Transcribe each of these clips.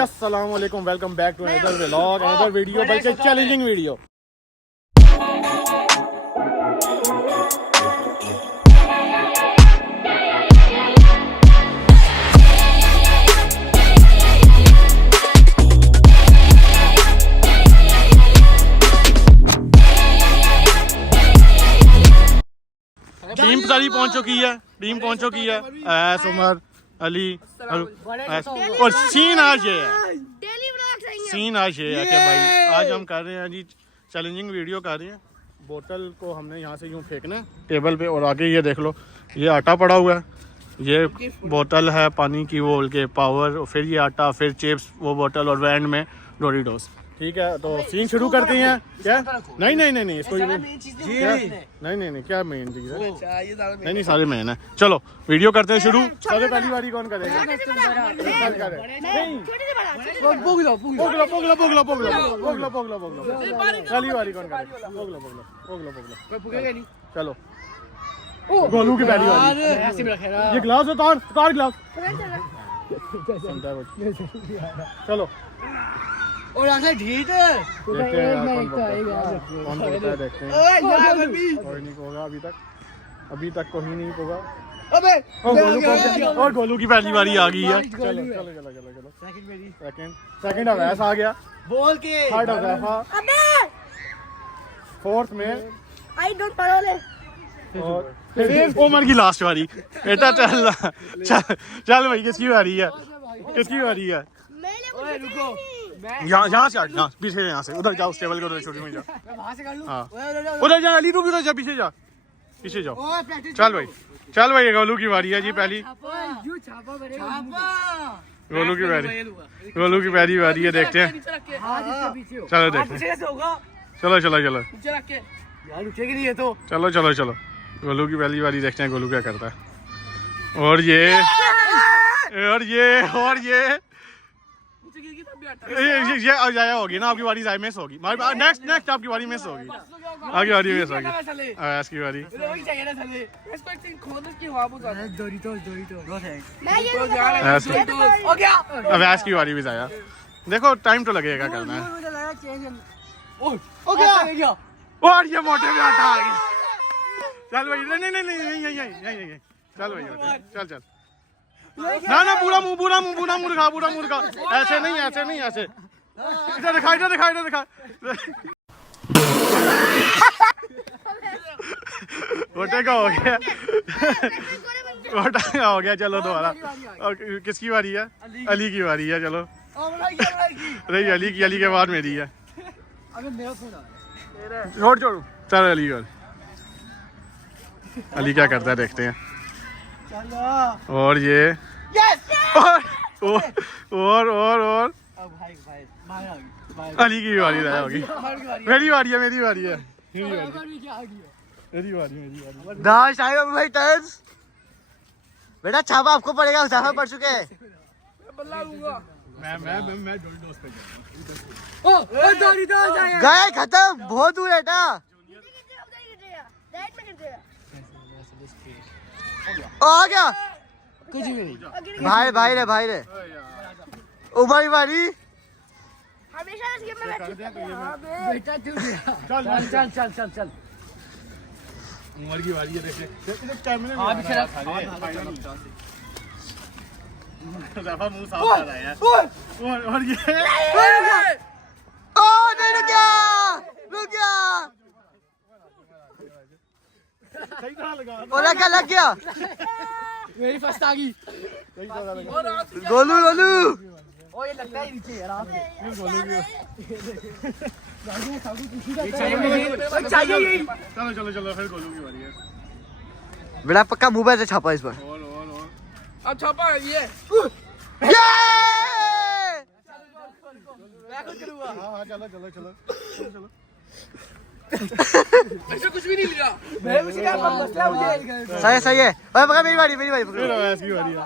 अस्सलाम वालेकुम, welcome back to another vlog, another video, बल्कि चैलेंजिंग वीडियो। टीम सारी पहुंच चुकी है, ऐस, उमर, अली और सीन आज ये है कि भाई आज हम कर रहे हैं जी चैलेंजिंग वीडियो कर रहे हैं। बोतल को हमने यहाँ से यूँ फेंकना है टेबल पे, और आगे ये देख लो, ये आटा पड़ा हुआ है, ये बोतल है पानी की, वो के पावर, फिर ये आटा, फिर चिप्स, वो बोतल, और एंड में डोरिटोस। ठीक है, तो सीन शुरू करते हैं। क्या? नहीं इसको नहीं क्या मेन चीज है? नहीं सारे मेन है। चलो वीडियो करते हैं शुरू। सबसे पहली बारी कौन करेगा? पहली बारी कौन करेगा? चलो गोलू की पहली बारी। ये ग्लास उतार ग्लास। चलो और आगे ढीठ कौन बोलता है, देखते हैं। कोई नहीं होगा अभी तक कोई नहीं होगा। और गोलू की पहली बारी आ गई है। चलो सेकंड अवैस आ गया, बोल के थर्ड अवैस, फोर्थ में आई डोंट पारोले, और फिर उमर की लास्ट बारी। बेटा चल भाई, किसकी बारी है? रुको, यहाँ से पीछे, यहाँ से उधर जाओ, टेबल के उधर छोटी में जाओ। हाँ उधर जा, अली तू भी उधर जा, पीछे जाओ। चल भाई गोलू की बारी है जी पहली। गोलू की पहली बारी है, देखते हैं। चलो देखते हैं। चलो गोलू की पहली बारी, देखते हैं गोलू क्या करता है। और ये जाया होगी ना, आपकी बारी मिस होगी। नेक्स्ट आपकी बारी मिस होगी, आपकी बारी मिस होगी। अवैस की बारी। अवैस की बारी भी जाया। देखो टाइम तो लगेगा करना है। और ये मोटे में आटा आ गया। चल भाई, नहीं चल भाई, चल ना पूरा मुंह दिखा। ऐसे नहीं इधर दिखा। गोटे का हो गया। चलो दोबारा। किसकी बारी है? अली की बारी है। चलो नहीं, अली के बाद मेरी है। छोड़ चल अली क्या करता है, देखते हैं। और ये और अली की बारी होगी। मेरी बारी है। बेटा छापा आपको पड़ेगा, उसाफा पड़ चुके हैं। मैं डोरिटोस पे गए खत्म, बहुत दूर है बेटा। आ गया कुछ भी नहीं। भाई रे उमर की बारी। हमेशा इस गेम में बेटा चल उमर की बारी है। देखिए कैमरे में मुंह साफ कर रहा है। और ये नहीं रुक गया। सही तरह लगा। और क्या लग गया? मेरी फर्स्ट आ गई। गोलू ओ ये लगता है नीचे यार। चलो फिर गोलू की बारी है। बेटा पक्का मुंह पे छापा इस बार। और अब छापा ये हाँ चलो ऐसे कुछ भी नहीं लिया। मैं मुझे क्या मसला मुझे सही है। ओए पकड़, मेरी बारी फिर अवैस की बारी है।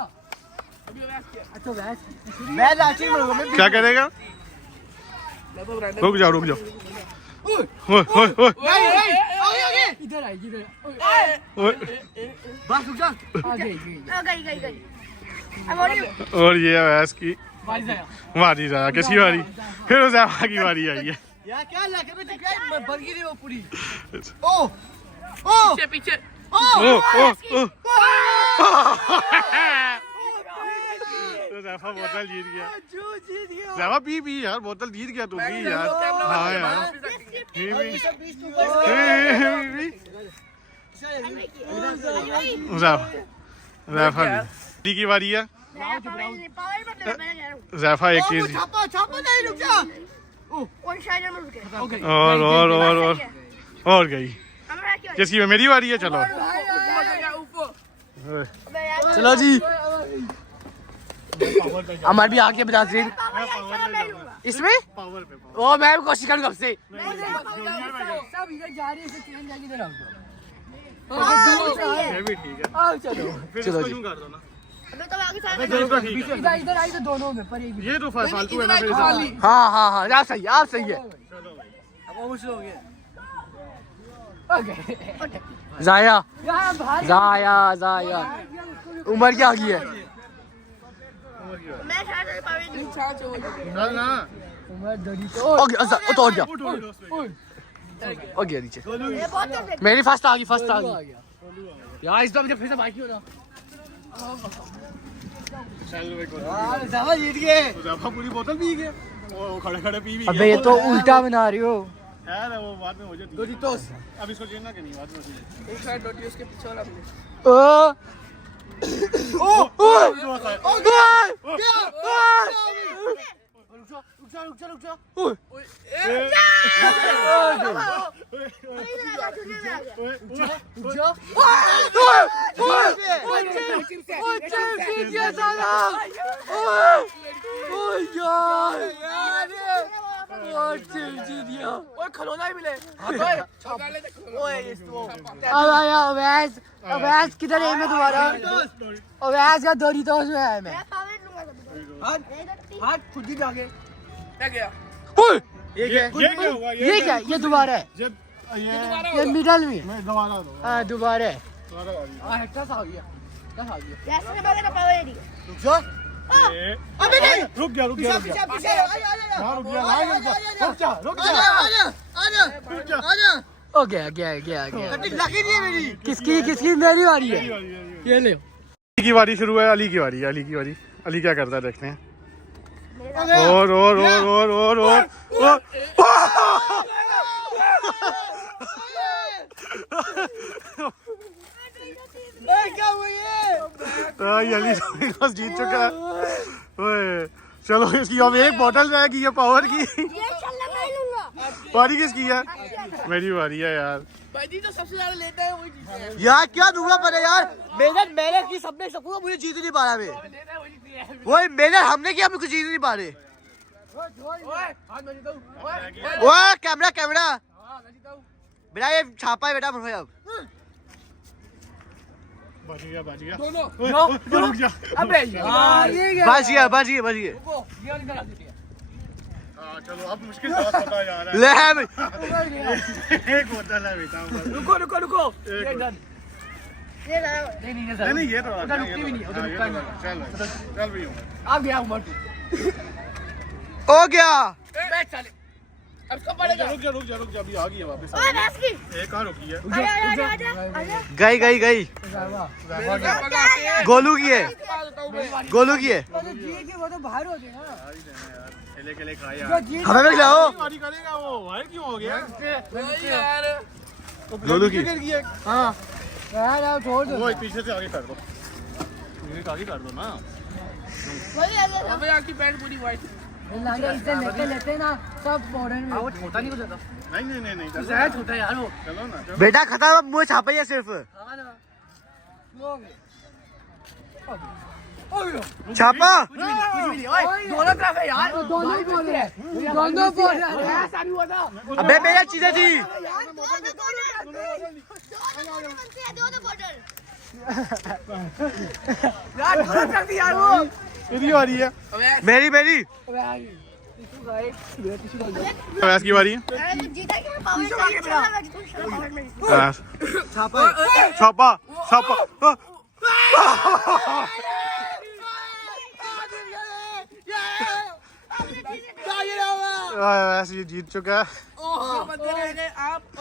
मैं लास्ट में क्या करेगा? रुक जाओ आगे इधर आएगी बस रुक जा। गई और ये अवैस की बारी जाया किसकी बारी फिर उजैफा की बारी आई है यार क्या लगे में टिका बन गई नहीं वो पूरी पीछे पीछे ओ उजैफा बोतल जीत गया उजैफा पी यार बोतल जीत गया तू भी यार हाँ यार उजैफा दी की बारी है उजैफा एक चीज छापा नहीं रुक जा और गई किसकी मेरी बारी है चलो चलो जी हमारे भी आगे 50 रील इसमें पावर पे ओ मैं भी कोशिश करूँ कब से ये भी ठीक है फिर चलो इसको जी। यूं कर दो ना इधर आई तो दोनों में पर एक ये तो फालतू है ना फिर हाँ हाँ हाँ आप सही है जाया जाया जाया उम्र क्या आ गई है चल ना ओके तो और क्या ओके नीचे मेरी फर्स्ट आ गई यार इस बार मुझे फिर से बाइक क्यों ना चल ज़्यादा जीत गए उजैफा पूरी बोतल पी गया वो खड़े खड़े पी भी अबे ये तो उल्टा बना रही हो यार वो बाद में हो जाती है डोरिटोस अब इसको चेंज ना करनी बाद में एक साइड रोटी उसके पीछे वाला अपने खिलौना ही मिले अवैस किधर है मैं तुम्हारा अवैस का डोरिटोस में है मैं हाथ खुद ही जाके क्या गया ये क्या हुआ ये क्या ये दोबारा है ये मिडल में मैं दोबारा दो हाँ दोबारा है हेक्टर सा आ गया अबे नहीं रुक गया रुक गया ओ गया किसकी मेरी बारी है ये ले अली की बारी शुरू है अली की बारी अली क्या करता है देखते हैं और अली बस जीत चुका है ओए चलो इसकी अब एक बोतल रह गई है पावर की बारी किसकी है मेरी बारी है यार भाई तो सबसे ज्यादा लेता है वही जीतता है यार क्या दूंगा पर यार मेहनत की सबने सबको मुझे जीत नहीं पा रहा मैं वही मेहनत हमने किया मुझे जीत नहीं पा रहे हाथ में जीता हूं वो कैमरा बेटा ये छापा है बेटा भाई अब बच गया दोनों रुक जा अबे यार ये क्या बच गया रुको ये वाली तरह देती है हाँ चलो अब मुश्किल बहुत होता जा रहा ले है एक बोतल है बेटा रुको ये डन नहीं नहीं ये तो उधर रुकती भी नहीं उधर रुकता नहीं चल भी हूँ आ गया उमर तू हो गया बैठ चले अब कब पड़ेगा रुक जा अभी आ गई है वापस एक कहाँ रुकी है गई गोलू की है वो तो बाहर हो गया केले खाए यार हमें भी लाओ बारी करेगा वो वाइट क्यों हो गया यार गोलू की हां यार छोड़ दो वो पीछे से आगे कर दो मेरे आगे कर दो ना अबे आपकी पैंट पूरी वाइट इसे लेते ना सब मॉडर्न में वो छोटा नहीं हो जाता नहीं ज्यादा छोटा यार वो चलो ना चलो बेटा खत्म अब मुझे छापा ही है सिर्फ हां ना छापा दोनों तरफ है यार दोनों बोल रहे हैं ऐसा नहीं हुआ था अबे मेरी चीजें थी यार दोनों तरफ थी यार वो मेरी बारी है मेरी अवैस की बारी है अवैस छापा वैसे ये जीत चुका है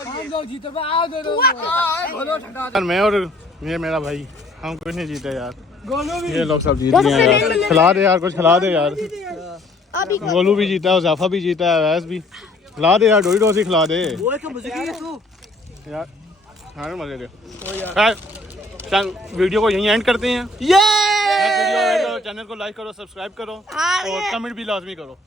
हम लोग जीते आओ दे दो गोलू ठंडा यार। मैं और ये मेरा भाई हम कुछ नहीं जीते यार, गोलू भी ये लोग सब जीत गए हैं यार। खिला दे यार, कुछ खिला दे यार। गोलू भी जीता है, उजाफा भी जीता है, अवैस भी। खिला दे यार, डोरी डोसी खिला दे वो एक मुझे की तू यार। हाँ मजे दे यार। चल वीडियो को यहीं एंड करते हैं। ये वीडियो चैनल को लाइक करो, सब्सक्राइब करो और कमेंट भी लाजमी करो।